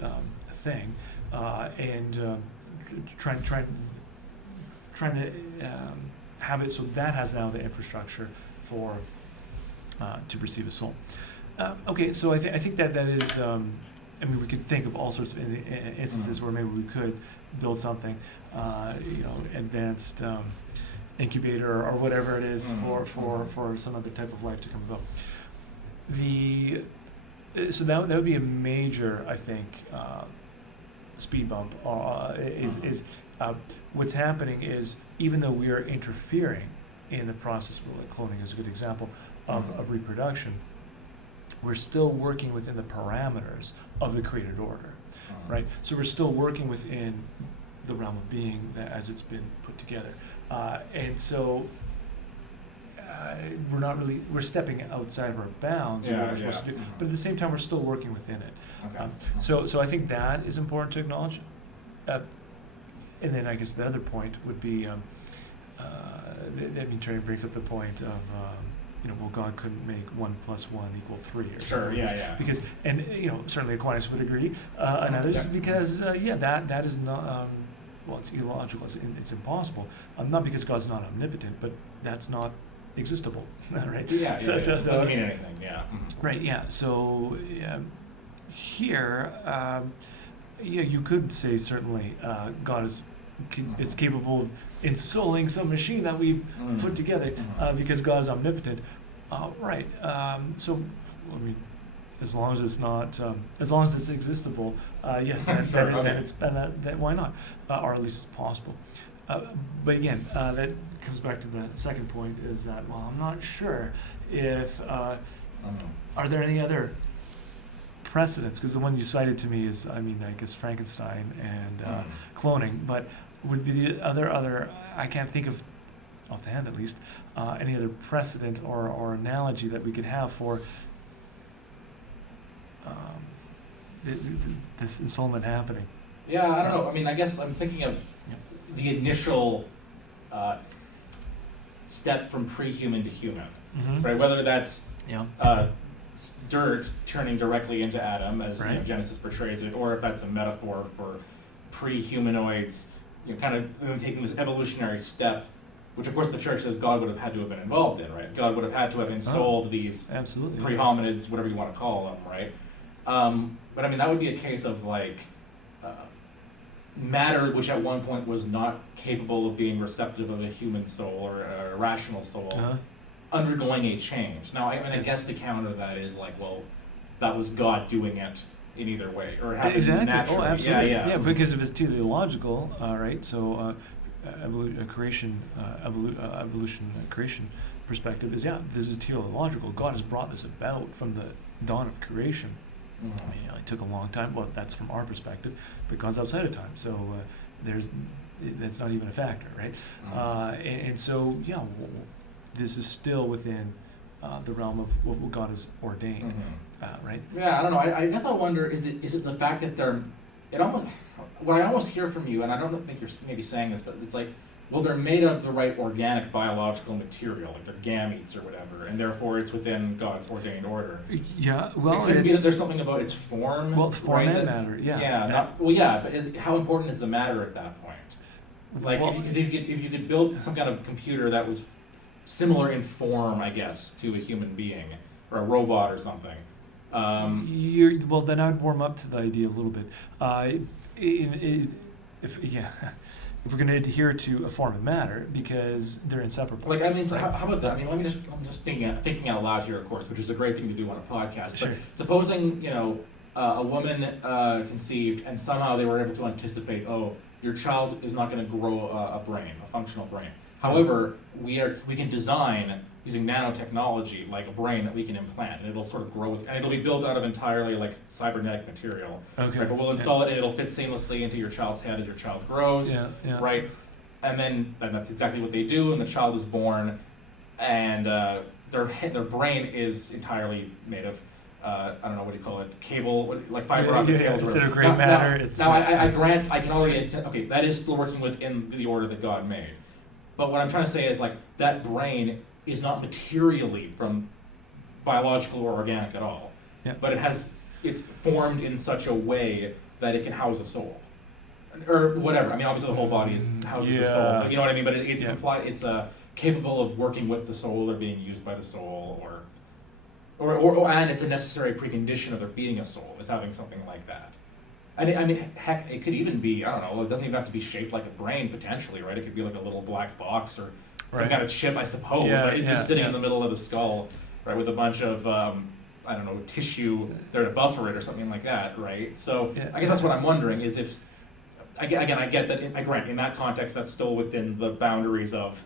thing, and trying to have it so that has now the infrastructure for to perceive a soul. Okay, so I think that is. We could think of all sorts of instances where maybe we could build something, advanced incubator or whatever it is for some other type of life to come about. So that would be a major, I think, speed bump. What's happening is, even though we are interfering in the process, like cloning is a good example of reproduction, we're still working within the parameters of the created order, right? So we're still working within the realm of being as it's been put together. And so we're stepping outside of our bounds of what we're supposed to do, but at the same time, we're still working within it. So I think that is important to acknowledge. And then I guess the other point would be, Turing brings up the point of, God couldn't make 1 + 1 = 3. Or sure, because, and certainly Aquinas would agree, and others, because that is not. It's illogical. It's impossible. Not because God's not omnipotent, but that's not existable, right? So doesn't mean anything. Right. Yeah. So here, you could say certainly God is capable of ensouling some machine that we've put together because God is omnipotent. Right. So, as long as it's not, as long as it's existable, yes, then, Sure, then, okay. then it's, and that why not, or at least it's possible. But again, that comes back to the second point, is that, well, I'm not sure if, are there any other precedents? Because the one you cited to me is, I mean, I guess Frankenstein and cloning, but would be the other, I can't think of, off the hand at least, any other precedent or analogy that we could have for this installment happening. Yeah, I don't know. I mean, I guess I'm thinking of the initial step from pre-human to human, Mm-hmm. right? Whether that's Yeah. dirt turning directly into Adam, as Right. Genesis portrays it, or if that's a metaphor for pre-humanoids, kind of taking this evolutionary step, which of course the church says God would have had to have been involved in, right? God would have had to have ensouled these Absolutely. pre-hominids, whatever you want to call them, right? But I mean, that would be a case of like matter, which at one point was not capable of being receptive of a human soul or a rational soul, undergoing a change. Now, I Yes. guess the counter to that is like, well, that was God doing it in either way, or happened Exactly. naturally. Oh, absolutely. Yeah, yeah. Because if it's teleological, right? So, creation, evolution, creation perspective is this is teleological. God has brought this about from the dawn of creation. I mean, it took a long time. Well, that's from our perspective, but God's outside of time, so that's not even a factor, right? And so, this is still within the realm of what God has ordained, right? Yeah, I don't know. I guess I wonder, is it the fact that what I almost hear from you, and I don't think you're maybe saying this, but it's like, well, they're made of the right organic biological material, like they're gametes or whatever, and therefore it's within God's ordained order. Yeah, well, it could be that there's something about its form. Well, form right, and matter, yeah. Yeah, but how important is the matter at that point? Like, Well, if you could build some kind of computer that was similar in form, I guess, to a human being or a robot or something. well, then I would warm up to the idea a little bit. If we're going to adhere to a form of matter, because they're inseparable. Like, I mean, so how about that? I mean, I'm just thinking out loud here, of course, which is a great thing to do on a podcast. Sure. But supposing, a woman conceived and somehow they were able to anticipate, your child is not going to grow a brain, a functional brain. However, we can design using nanotechnology like a brain that we can implant, and it'll sort of grow and it'll be built out of entirely like cybernetic material. Okay. Right? But we'll install it and it'll fit seamlessly into your child's head as your child grows. Yeah. Right? And that's exactly what they do, and the child is born, and their brain is entirely made of I don't know, what do you call it, like fiber optic cables. Instead of gray matter, it's... Now, I grant, I can already, okay, that is still working within the order that God made. But what I'm trying to say is, like, that brain is not materially from biological or organic at all. Yeah. But it's formed in such a way that it can house a soul. Or whatever. I mean, obviously the whole body houses the soul. But you know what I mean? But it's capable of working with the soul or being used by the soul, and it's a necessary precondition of there being a soul, is having something like that. And I mean, heck, it could even be, I don't know, it doesn't even have to be shaped like a brain, potentially, right? It could be like a little black box or some kind of chip, I suppose, right? Just sitting in the middle of the skull, right, with a bunch of, I don't know, tissue there to buffer it or something like that, right? So I guess that's what I'm wondering, is if, again, I get that, I grant, in that context, that's still within the boundaries of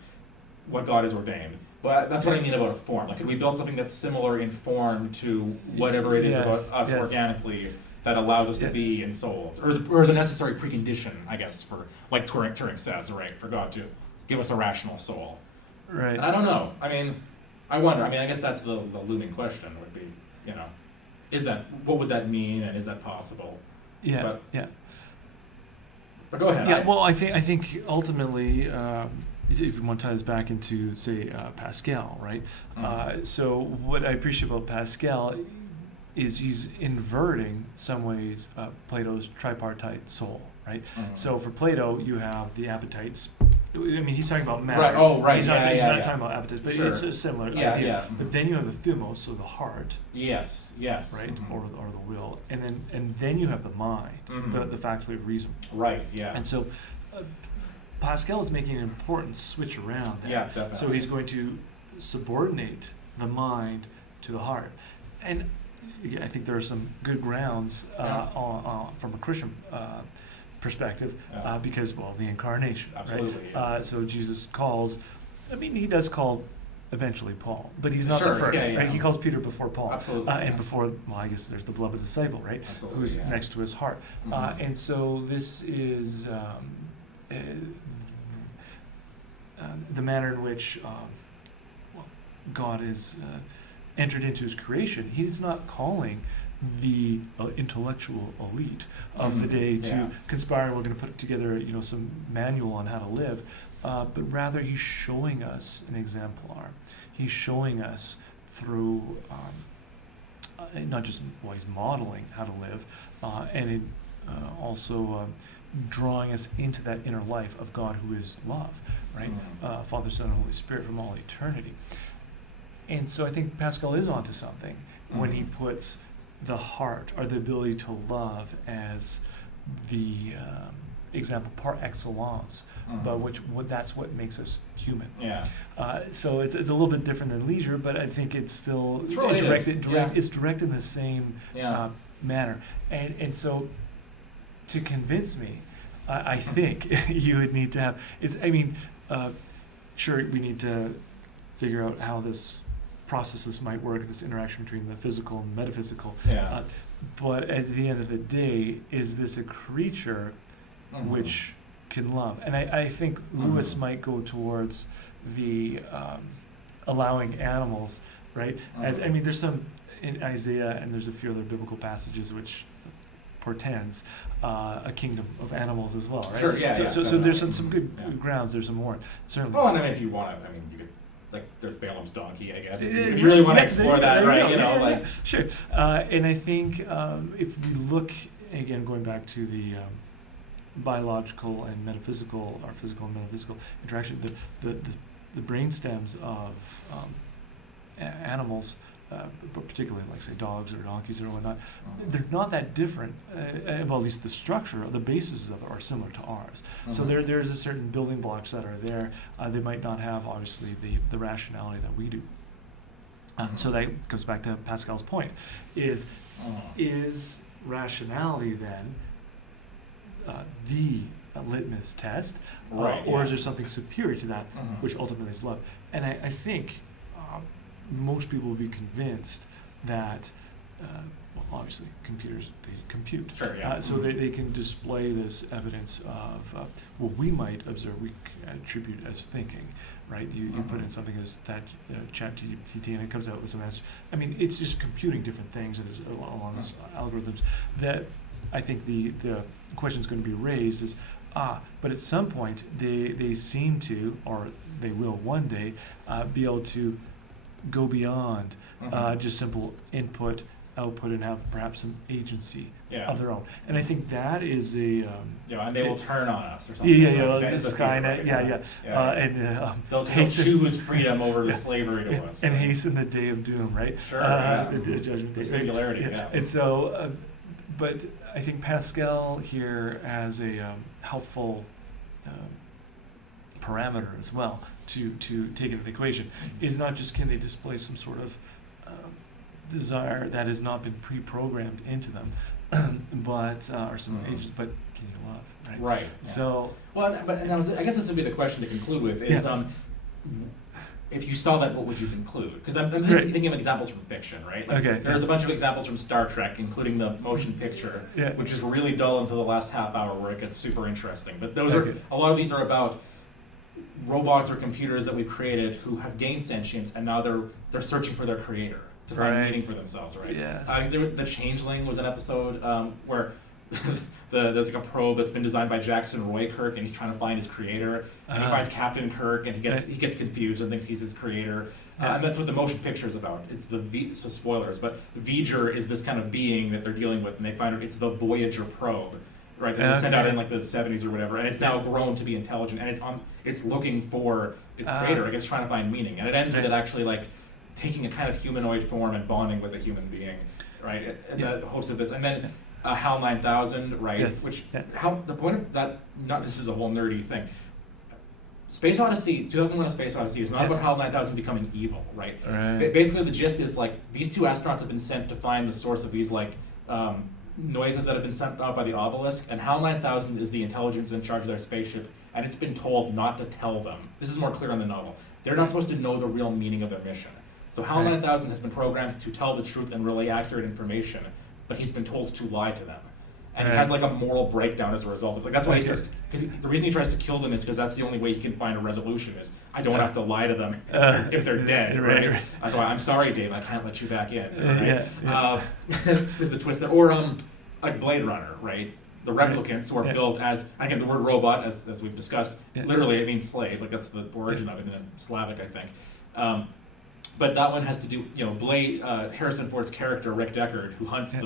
what God has ordained. But that's what I mean about a form. Like, could we build something that's similar in form to whatever it is about us organically that allows us to be ensouled? Or is a necessary precondition, I guess, for, like Turing says, right, for God to give us a rational soul? Right. And I don't know. I mean, I wonder. I mean, I guess that's the looming question would be, what would that mean, and is that possible? Yeah. But go ahead. Yeah, well, I think ultimately, if you want to tie this back into, say, Pascal, right? So what I appreciate about Pascal is he's inverting, some ways, Plato's tripartite soul, right? So for Plato, you have the appetites. I mean, he's talking about matter. Right. Oh, right. He's not talking about appetites, but Sure. it's a similar idea. Yeah. But then you have the thumos, so the heart. Yes. Right, or the will, and then you have the mind, the faculty of reason. Right. Yeah. And so Pascal is making an important switch around there. Yeah, definitely. So he's going to subordinate the mind to the heart, and I think there are some good grounds from a Christian perspective, because, well, the incarnation, Absolutely, right? So Jesus calls, he does call eventually Paul, but he's not the first, right? He calls Peter before Paul. Absolutely. And before, well, I guess there's the beloved disciple, right? Absolutely, Who's next to his heart. And so this is the manner in which God is entered into his creation. He's not calling the intellectual elite of the day to conspire. We're going to put together, some manual on how to live, but rather he's showing us an exemplar. He's showing us through not just he's modeling how to live, and also drawing us into that inner life of God who is love, right? Father, Son, and Holy Spirit from all eternity. And so I think Pascal is onto something when he puts the heart, or the ability to love, as the example par excellence, but that's what makes us human. So it's a little bit different than leisure, but I think it's still directed in the same manner. And so to convince me, I think you would need to have, sure, we need to figure out how this processes might work, this interaction between the physical and metaphysical. But at the end of the day, is this a creature which can love? And I think Lewis might go towards the allowing animals, right? As there's some in Isaiah, and there's a few other biblical passages which portends a kingdom of animals as well, right? Sure, so there's some good grounds. There's some more, certainly. Well, and if you want to, you could, there's Balaam's donkey, I guess. If you really want to explore that, right? Sure. And I think if we look, again, going back to the biological and metaphysical, or physical and metaphysical interaction, the brain stems of animals, particularly like say dogs or donkeys or whatnot, they're not that different. Well, at least the structure, the bases of it are similar to ours. So there's a certain building blocks that are there. They might not have obviously the rationality that we do. So that comes back to Pascal's point: is rationality then the litmus test, or is there something superior to that, which ultimately is love? And I think most people will be convinced that, obviously, computers, they compute. Sure, So they can display this evidence of what we might observe, we attribute as thinking, right? You put in something as that chat GPT, and it comes out with some answers. It's just computing different things and along those algorithms that I think the question is going to be raised is, but at some point they seem to, or they will one day, be able to go beyond just simple input, output, and have perhaps some agency of their own. And I think that is a... and they will turn on us or something. Skynet, and they'll choose freedom over the slavery to us. And hasten the day of doom, right? Sure, the judgment day. The singularity, And so, but I think Pascal here has a helpful parameter as well to take into the equation, is not just can they display some sort of desire that has not been pre-programmed into them, but or some ages, but can you love, right? So, but now I guess this would be the question to conclude with is, if you saw that, what would you conclude? Because I'm thinking of examples from fiction, right? There's a bunch of examples from Star Trek, including the motion picture, which is really dull until the last half hour where it gets super interesting. But those are a lot of these are about robots or computers that we've created who have gained sentience, and now they're searching for their creator to find meaning for themselves, right? The Changeling was an episode where there's like a probe that's been designed by Jackson Roykirk, and he's trying to find his creator, and he finds Captain Kirk, and he gets confused and thinks he's his creator. And that's what the motion picture is about. It's so spoilers, but V'ger is this kind of being that they're dealing with, and they find it's the Voyager probe, right? That was sent out in like the 70s or whatever, and it's now grown to be intelligent, and it's looking for its creator. I guess trying to find meaning, and it ends with it actually like taking a kind of humanoid form and bonding with a human being, right? In the hopes of this, and then HAL 9000, right? Which the point of that, this is a whole nerdy thing. Space Odyssey, 2001: A Space Odyssey, is not about HAL 9000 becoming evil, right? Right. Basically, the gist is like these two astronauts have been sent to find the source of these like noises that have been sent out by the obelisk, and HAL 9000 is the intelligence in charge of their spaceship, and it's been told not to tell them. This is more clear in the novel. They're not supposed to know the real meaning of their mission. So HAL 9000 has been programmed to tell the truth and relay accurate information, but he's been told to lie to them. And he has like a moral breakdown as a result of like that's why he tries because the reason he tries to kill them is because that's the only way he can find a resolution is I don't have to lie to them if they're dead. Right? That's why I'm sorry, Dave, I can't let you back in. Right? Is the twist that or like Blade Runner, right? The replicants who are built as again the word robot as we've discussed literally it means slave, like that's the origin of it in Slavic, I think. But that one has to do Blade Harrison Ford's character Rick Deckard who hunts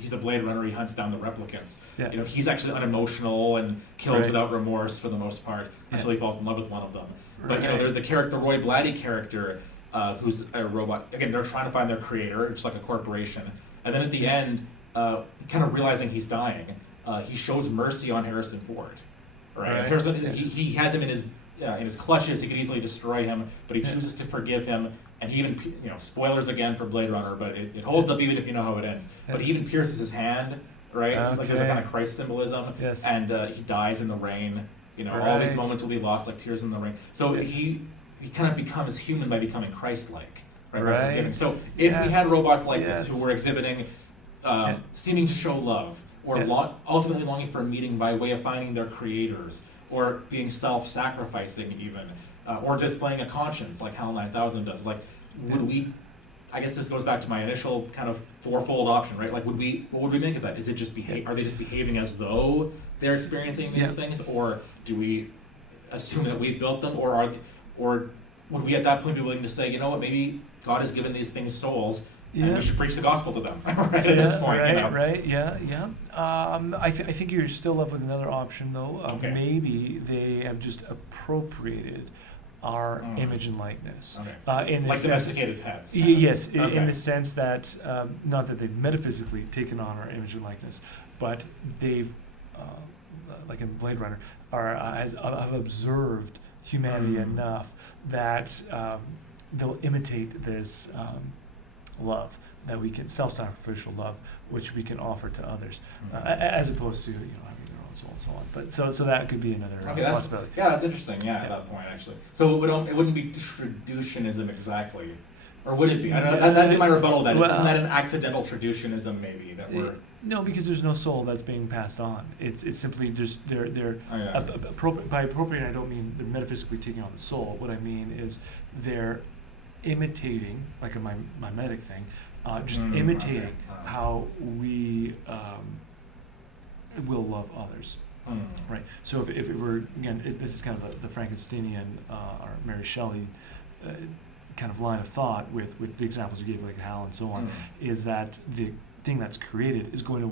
he's a Blade Runner. He hunts down the replicants. Yeah. He's actually unemotional and kills without remorse for the most part until he falls in love with one of them. But there's the character, the Roy Blatty character, who's a robot. Again, they're trying to find their creator, just like a corporation. And then at the end, kind of realizing he's dying, he shows mercy on Harrison Ford. Right. Harrison, he has him in his clutches. He could easily destroy him, but he chooses to forgive him. And he even, spoilers again for Blade Runner, but it holds up even if you know how it ends. But he even pierces his hand, right? Like there's a kind of Christ symbolism. Yes. And he dies in the rain. All these moments will be lost like tears in the rain. So he kind of becomes human by becoming Christ-like, right? By forgiving. So if we had robots like this who were exhibiting, seeming to show love, or ultimately longing for a meaning by way of finding their creators, or being self-sacrificing even, or displaying a conscience like HAL 9000 does. Like, would we? I guess this goes back to my initial kind of fourfold option, right? Like, what would we make of that? Is it just are they just behaving as though they're experiencing these things, or do we assume that we've built them, or would we at that point be willing to say, you know what, maybe God has given these things souls, and we should preach the gospel to them, right? At this point, I think you're still left with another option, though. Maybe they have just appropriated our image and likeness. In like domesticated pets. Yes, in the sense that, not that they've metaphysically taken on our image and likeness, but they've, like in Blade Runner, have observed humanity enough that they'll imitate this love that we can, self-sacrificial love, which we can offer to others, as opposed to having their own soul and so on. But so that could be another possibility. That's interesting. At that point actually. So it wouldn't be traducianism exactly, or would it be? I don't know, that'd be my rebuttal. Isn't that an accidental traducianism maybe that we're? No, because there's no soul that's being passed on. It's simply just they're by appropriate. I don't mean they're metaphysically taking on the soul. What I mean is they're imitating, like a mimetic thing, imitating how we will love others. Right. So if we're, again, this is kind of the Frankensteinian or Mary Shelley kind of line of thought with the examples you gave, like Hal and so on, is that the thing that's created is going to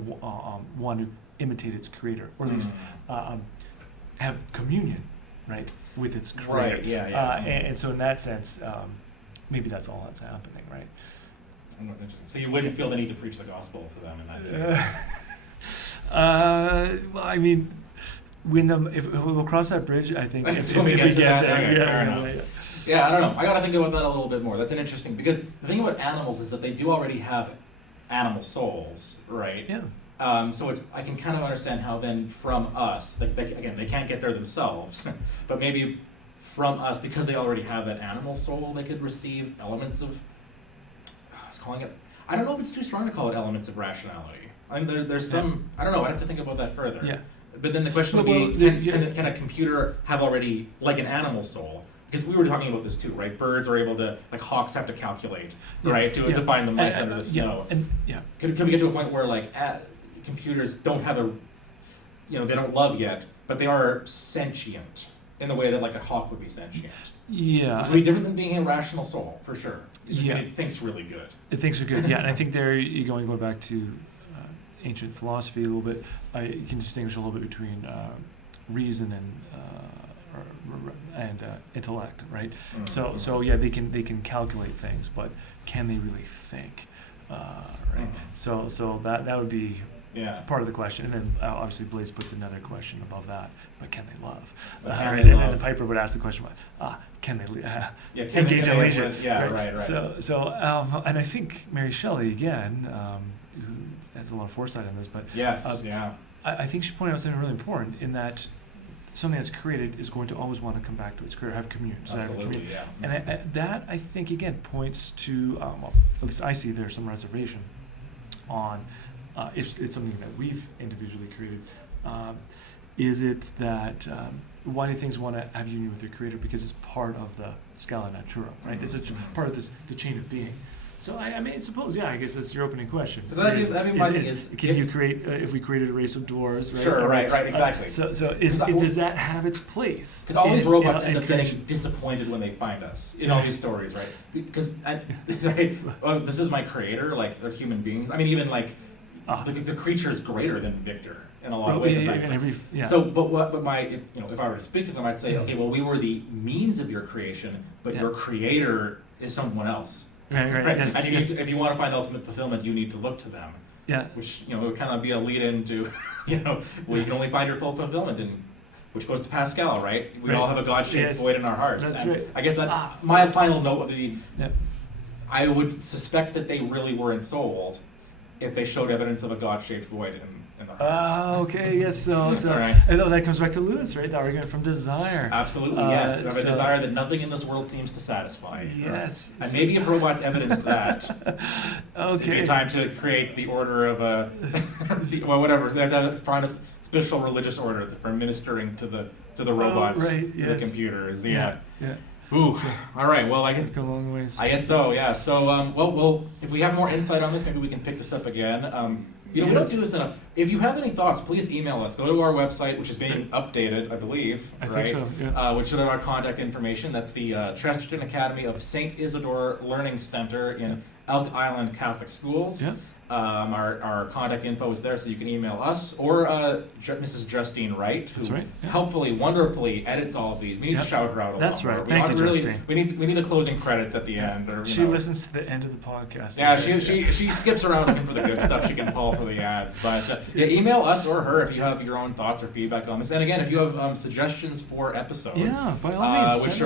want to imitate its creator, or at least have communion, right, with its creator. And so in that sense, maybe that's all that's happening, right? That's interesting. So you wouldn't feel the need to preach the gospel to them in that case? Well, I mean, if we'll cross that bridge, I think. If we get there, I don't know. I got to think about that a little bit more. That's an interesting, because the thing about animals is that they do already have animal souls, right? Yeah. So I can kind of understand how then from us, they can't get there themselves, but maybe from us, because they already have that animal soul, they could receive elements of, I don't know if it's too strong to call it elements of rationality. I mean, there's some, I don't know, I'd have to think about that further. Yeah. But then the question would be, can a computer have already, like an animal soul? Because we were talking about this too, right? Birds are able to, like hawks have to calculate, right, to find the mice under the snow. Could we get to a point where computers don't have they don't love yet, but they are sentient in the way that like a hawk would be sentient? Yeah. It's really different than being a rational soul, for sure. It thinks really good. It thinks are good, and I think there you're going back to ancient philosophy a little bit. You can distinguish a little bit between reason and intellect, right? Mm-hmm. So they can calculate things, but can they really think? Right. So that would be Yeah. part of the question. And then obviously Blaise puts another question above that, but can they love? Can they and love? then Piper would ask the question, can they Yeah, engage in leisure? Yeah, right. So and I think Mary Shelley, again, who has a lot of foresight on this, but Yes, yeah. I think she pointed out something really important in that something that's created is going to always want to come back to its creator, have communion. Absolutely, yeah. And that, I think, again, points to, well, at least I see there's some reservation on if it's something that we've individually created. Is it that, why do things want to have union with their creator? Because it's part of the scala natura, right? It's a part of the chain of being. So I mean, suppose, I guess that's your opening question. Because my thing is, can you create, if we created a race of dwarves, right? Sure, right, exactly. So does that have its place? Because all these robots end up getting disappointed when they find us in all these stories, right? Because this is my creator, like they're human beings. I mean, even like the creature is greater than Victor in a lot of ways. So, if I were to speak to them, I'd say, okay, well, we were the means of your creation, but your creator is someone else. Right. Yes, and if you want to find ultimate fulfillment, you need to look to them. Yeah. Which would kind of be a lead into, well, you can only find your full fulfillment in, which goes to Pascal, right? We all have a God-shaped void in our hearts. That's and right. I guess that my final note would be, I would suspect that they really were ensouled if they showed evidence of a God-shaped void in the hearts. Okay, yes. So right. And that comes back to Lewis, right? The argument from desire. Absolutely, yes. We have a desire that nothing in this world seems to satisfy. Yes. And maybe if robots evidence that, it'd be time to create the order of whatever. They have to find a special religious order for ministering to the robots, to the computers. Yeah. Ooh. All right. Well, I've come a long ways. I guess so. Yeah. So, well, if we have more insight on this, maybe we can pick this up again. We don't do this enough. If you have any thoughts, please email us. Go to our website, which is being updated, I believe. I think so, yeah. Which should have our contact information. That's the Chesterton Academy of St. Isidore Learning Center in Elk Island Catholic Schools. Yeah. Our contact info is there, so you can email us or Mrs. Justine Wright, who helpfully, wonderfully edits all of these. We need to shout her out a lot. That's right. More. Thank you, Justine. We need the closing credits at the end. Or, she listens to the end of the podcast. Yeah, she skips around looking for the good stuff she can pull for the ads. But email us or her if you have your own thoughts or feedback on this. And again, if you have suggestions for episodes, by all means.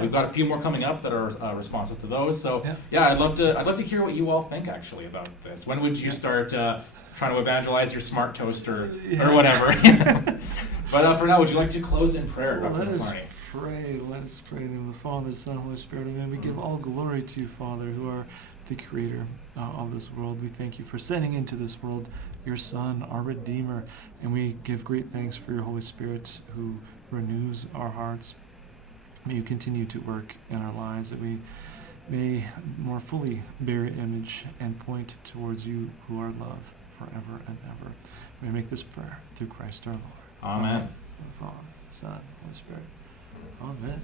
We've got a few more coming up that are responsive to those. So I'd love to hear what you all think actually about this. When would you start trying to evangelize your smart toaster or whatever? But for now, would you like to close in prayer, Dr. McLarney? Let us pray in the name of the Father, the Son, and Holy Spirit. Amen. We give all glory to you, Father, who are the creator of this world. We thank you for sending into this world your Son, our Redeemer, and we give great thanks for your Holy Spirit who renews our hearts. May you continue to work in our lives, that we may more fully bear your image and point towards you who are love forever and ever. May we make this prayer through Christ our Lord. Amen. Father, Son, Holy Spirit. Amen.